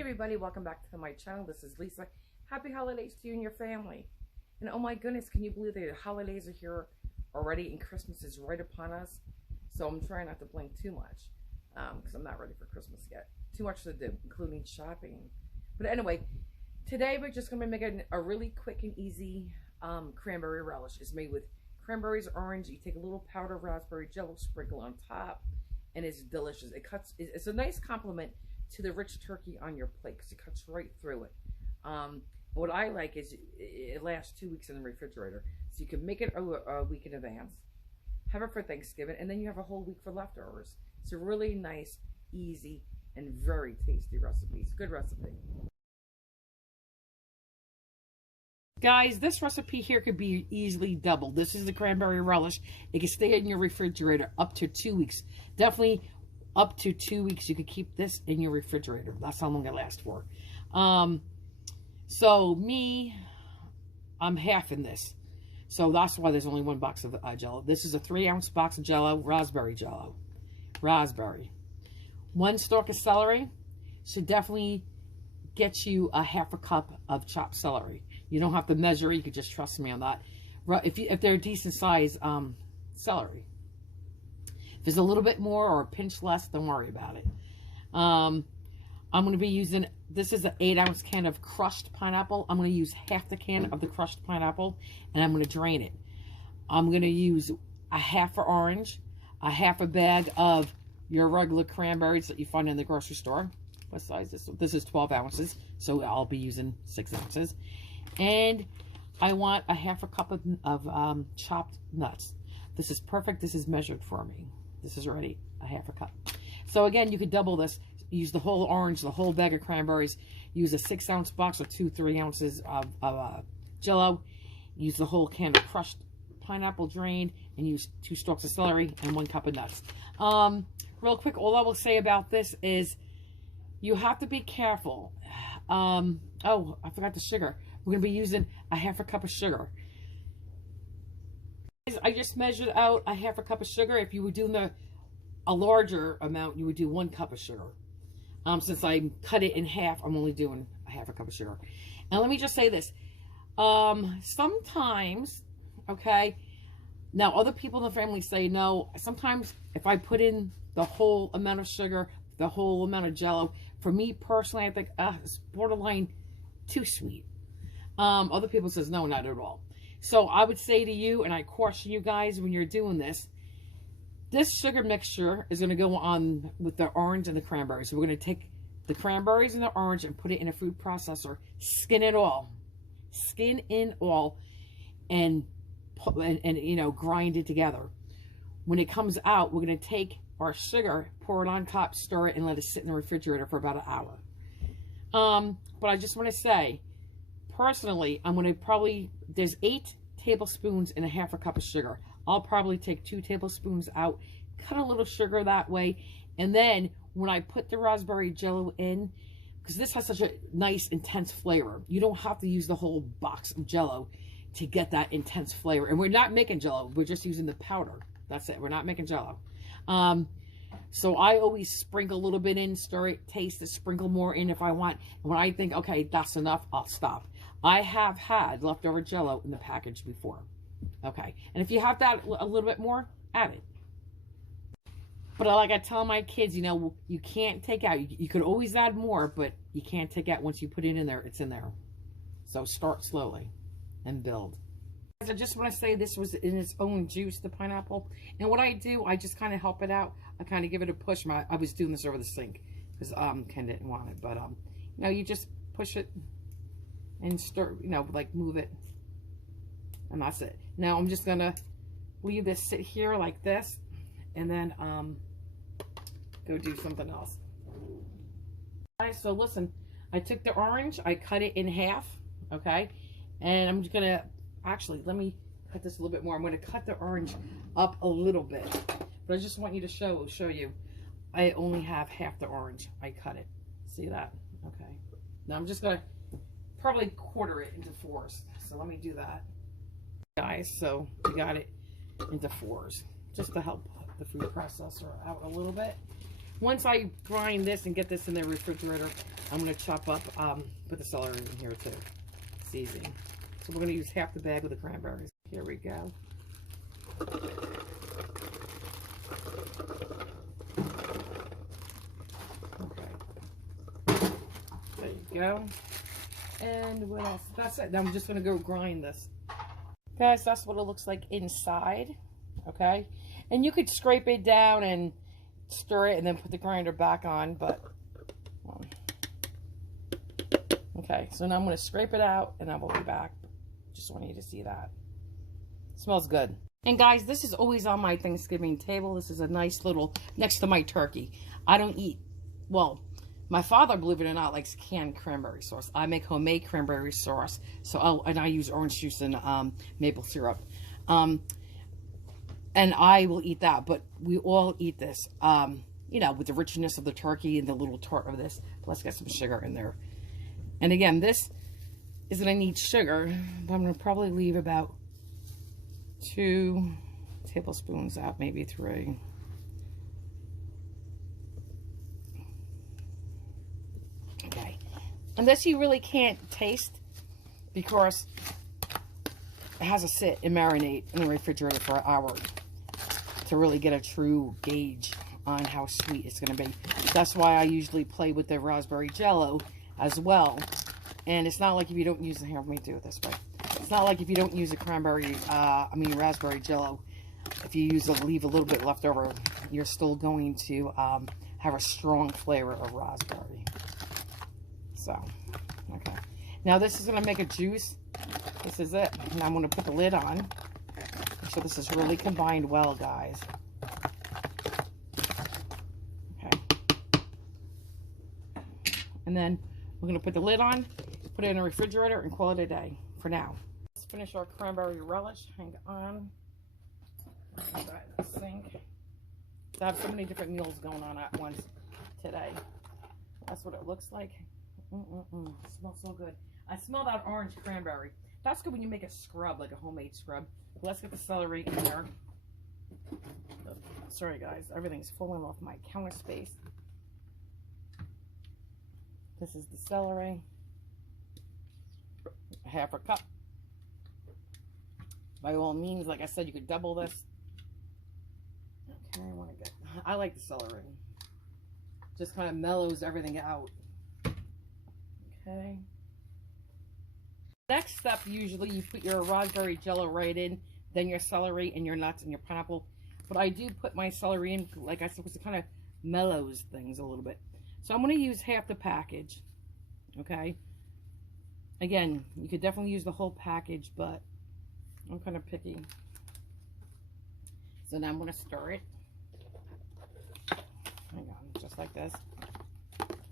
Hey everybody, welcome back to my channel. This is Lisa. Happy holidays to you and your family. And oh my goodness, can you believe the holidays are here already and Christmas is right upon us? So I'm trying not to blink too much because I'm not ready for Christmas yet. Too much to do, including shopping. But anyway, today we're just going to make a really quick and easy cranberry relish. It's made with cranberries, orange. You take a little powdered raspberry jello, sprinkle on top, and it's delicious. It's a nice complement to the rich turkey on your plate because it cuts right through it. What I like is it lasts 2 weeks in the refrigerator, so you can make it a week in advance, have it for Thanksgiving, and then you have a whole week for leftovers. It's a really nice, easy, and very tasty recipe. It's a good recipe. Guys, this recipe here could be easily doubled. This is the cranberry relish. It can stay in your refrigerator up to 2 weeks. Definitely up to 2 weeks. You could keep this in your refrigerator. That's how long it lasts for. So me, I'm half in this. So that's why there's only one box of Jello. This is a 3-ounce box of Jello, raspberry Jello. Raspberry. 1 stalk of celery should definitely get you a ½ cup of chopped celery. You don't have to measure. You could just trust me on that. If they're decent size celery. If there's a little bit more or a pinch less, don't worry about it. I'm going to be using, this is an 8-ounce can of crushed pineapple. I'm going to use half the can of the crushed pineapple, and I'm going to drain it. I'm going to use a ½ orange, a half a bag of your regular cranberries that you find in the grocery store. What size is this? This is 12 ounces, so I'll be using 6 ounces. And I want a ½ cup of chopped nuts. This is perfect. This is measured for me. This is already a ½ cup. So again, you could double this. Use the whole orange, the whole bag of cranberries. Use a 6-ounce box or 3 ounces of Jello. Use the whole can of crushed pineapple drained, and use 2 stalks of celery and 1 cup of nuts. Real quick, all I will say about this is you have to be careful. Oh, I forgot the sugar. We're going to be using a ½ cup of sugar. I just measured out a ½ cup of sugar. If you were doing a larger amount, you would do 1 cup of sugar. Since I cut it in half, I'm only doing a ½ cup of sugar. And let me just say this. Sometimes, okay, now other people in the family say no. Sometimes if I put in the whole amount of sugar, the whole amount of Jello, for me personally, I think it's borderline too sweet. Other people says no, not at all. So I would say to you, and I caution you guys when you're doing this, this sugar mixture is going to go on with the orange and the cranberries. So we're going to take the cranberries and the orange and put it in a food processor, skin it all, and you know, grind it together. When it comes out, we're going to take our sugar, pour it on top, stir it, and let it sit in the refrigerator for about an hour. But I just want to say, personally, I'm going to probably, there's 8 tablespoons and a ½ cup of sugar. I'll probably take 2 tablespoons out, cut a little sugar that way, and then when I put the raspberry Jello in, because this has such a nice, intense flavor, you don't have to use the whole box of Jello to get that intense flavor. And we're not making Jello, we're just using the powder. That's it, we're not making Jello. So I always sprinkle a little bit in, stir it, taste it, sprinkle more in if I want. And when I think, okay, that's enough, I'll stop. I have had leftover Jello in the package before. Okay, and if you have that a little bit more, add it. But like I tell my kids, you know, you can't take out. You could always add more, but you can't take out. Once you put it in there, it's in there. So start slowly and build. I just want to say this was in its own juice, the pineapple. And what I do, I just kind of help it out. I kind of give it a push. I was doing this over the sink because Ken didn't want it. But, you know, you just push it and stir, you know, like move it. And that's it. Now I'm just going to leave this sit here like this. And then go do something else. Alright, so listen. I took the orange. I cut it in half. Okay. And I'm just going to, actually, let me cut this a little bit more. I'm going to cut the orange up a little bit. But I just want you to show you. I only have half the orange. I cut it. See that? Okay. Now I'm just going to probably quarter it into 4s. So let me do that. Guys, so we got it into 4s. Just to help the food processor out a little bit. Once I grind this and get this in the refrigerator, I'm going to chop up, put the celery in here too. It's easy. So we're going to use half the bag with the cranberries. Here we go. Okay. There you go. And what else? That's it. Now I'm just going to go grind this. Guys, that's what it looks like inside. Okay. And you could scrape it down and stir it and then put the grinder back on, but okay, so now I'm going to scrape it out and I will be back. Just want you to see that. It smells good. And guys, this is always on my Thanksgiving table. This is a nice little, next to my turkey. I don't eat, well, my father, believe it or not, likes canned cranberry sauce. I make homemade cranberry sauce, so and I use orange juice and maple syrup. And I will eat that, but we all eat this, you know, with the richness of the turkey and the little tart of this. Let's get some sugar in there. And again, this is going to need sugar, but I'm going to probably leave about 2 tablespoons out, maybe 3. Okay. And this you really can't taste because it has to sit and marinate in the refrigerator for an hour to really get a true gauge on how sweet it's going to be. That's why I usually play with the raspberry jello as well. And it's not like if you don't use the, here, let me do it this way. It's not like if you don't use the raspberry jello, if you leave a little bit left over, you're still going to have a strong flavor of raspberry. So, okay. Now this is going to make a juice. This is it. And I'm going to put the lid on. So this is really combined well, guys. Okay. And then we're going to put the lid on, put it in the refrigerator, and call it a day for now. Let's finish our cranberry relish. Hang on. Put that in the sink. I have so many different meals going on at once today. That's what it looks like. It smells so good. I smell that orange cranberry. That's good when you make a scrub, like a homemade scrub. Let's get the celery in there. Sorry guys, everything's falling off my counter space. This is the celery. Half a cup. By all means, like I said, you could double this. Okay, I like the celery. Just kind of mellows everything out. Okay. Next step, usually you put your raspberry jello right in, then your celery and your nuts and your pineapple. But I do put my celery in, like I said, because it kind of mellows things a little bit. So I'm going to use half the package. Okay. Again, you could definitely use the whole package, but I'm kind of picky. So now I'm going to stir it. Hang on, just like this.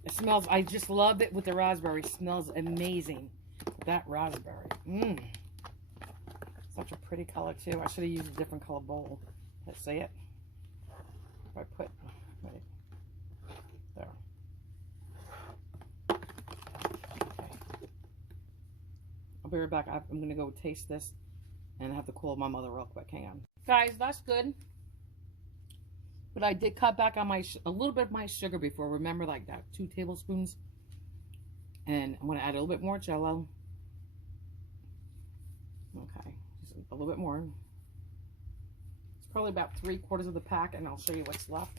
It smells, I just love it with the raspberry. It smells amazing. That raspberry. Such a pretty color too. I should have used a different color bowl. Let's see it. If I put, wait, there. Okay. I'll be right back. I'm going to go taste this and I have to call my mother real quick. Hang on. Guys, that's good. But I did cut back on a little bit of my sugar before. Remember, like that, 2 tablespoons. And I'm going to add a little bit more jello. Okay, just a little bit more. It's probably about 3/4 of the pack, and I'll show you what's left.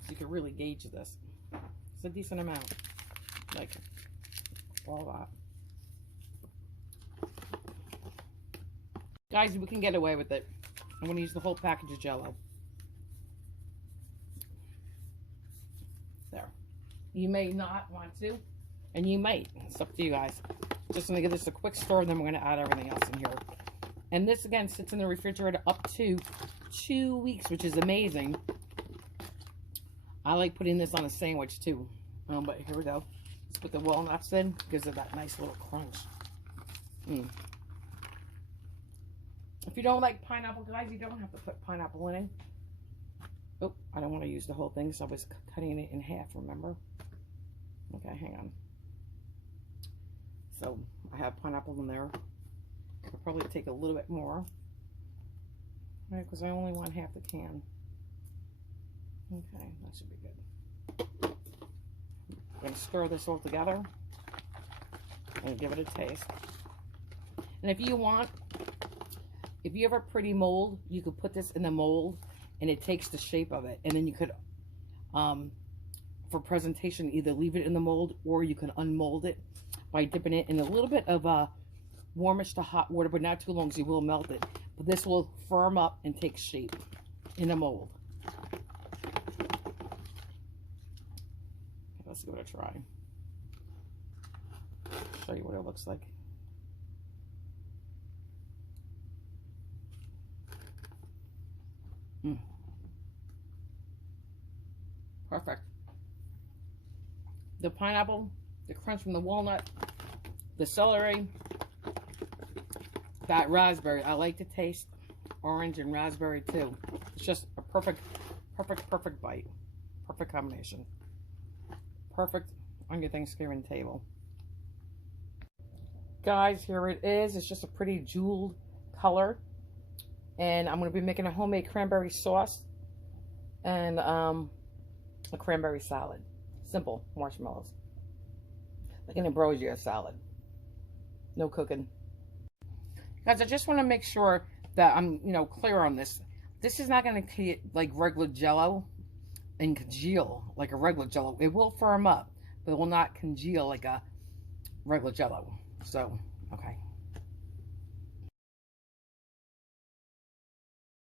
So you can really gauge this. It's a decent amount. Like, all that. Guys, we can get away with it. I'm going to use the whole package of jello. There. You may not want to, and you might. It's up to you guys. Just going to give this a quick stir, and then we're going to add everything else in here. And this, again, sits in the refrigerator up to 2 weeks, which is amazing. I like putting this on a sandwich, too. But here we go. Let's put the walnuts in. Gives it that nice little crunch. If you don't like pineapple, guys, you don't have to put pineapple in it. Oh, I don't want to use the whole thing, so I was cutting it in half, remember? Okay, hang on. So, I have pineapple in there. I'll probably take a little bit more. Right, because I only want half the can. Okay, that should be good. I'm going to stir this all together and give it a taste. And if you want, if you have a pretty mold, you could put this in the mold and it takes the shape of it. And then you could, for presentation, either leave it in the mold or you can unmold it by dipping it in a little bit of warmish to hot water, but not too long so you will melt it. But this will firm up and take shape in a mold. Let's give it a try. Show you what it looks like. Perfect. The pineapple, the crunch from the walnut, the celery, that raspberry. I like to taste orange and raspberry too. It's just a perfect bite. Perfect combination. Perfect on your Thanksgiving table. Guys, here it is. It's just a pretty jeweled color. And I'm going to be making a homemade cranberry sauce and a cranberry salad. Simple marshmallows. Like an ambrosia salad. No cooking. Guys, I just want to make sure that I'm, clear on this. This is not going to create like regular Jello and congeal like a regular Jello. It will firm up, but it will not congeal like a regular Jello. So, okay.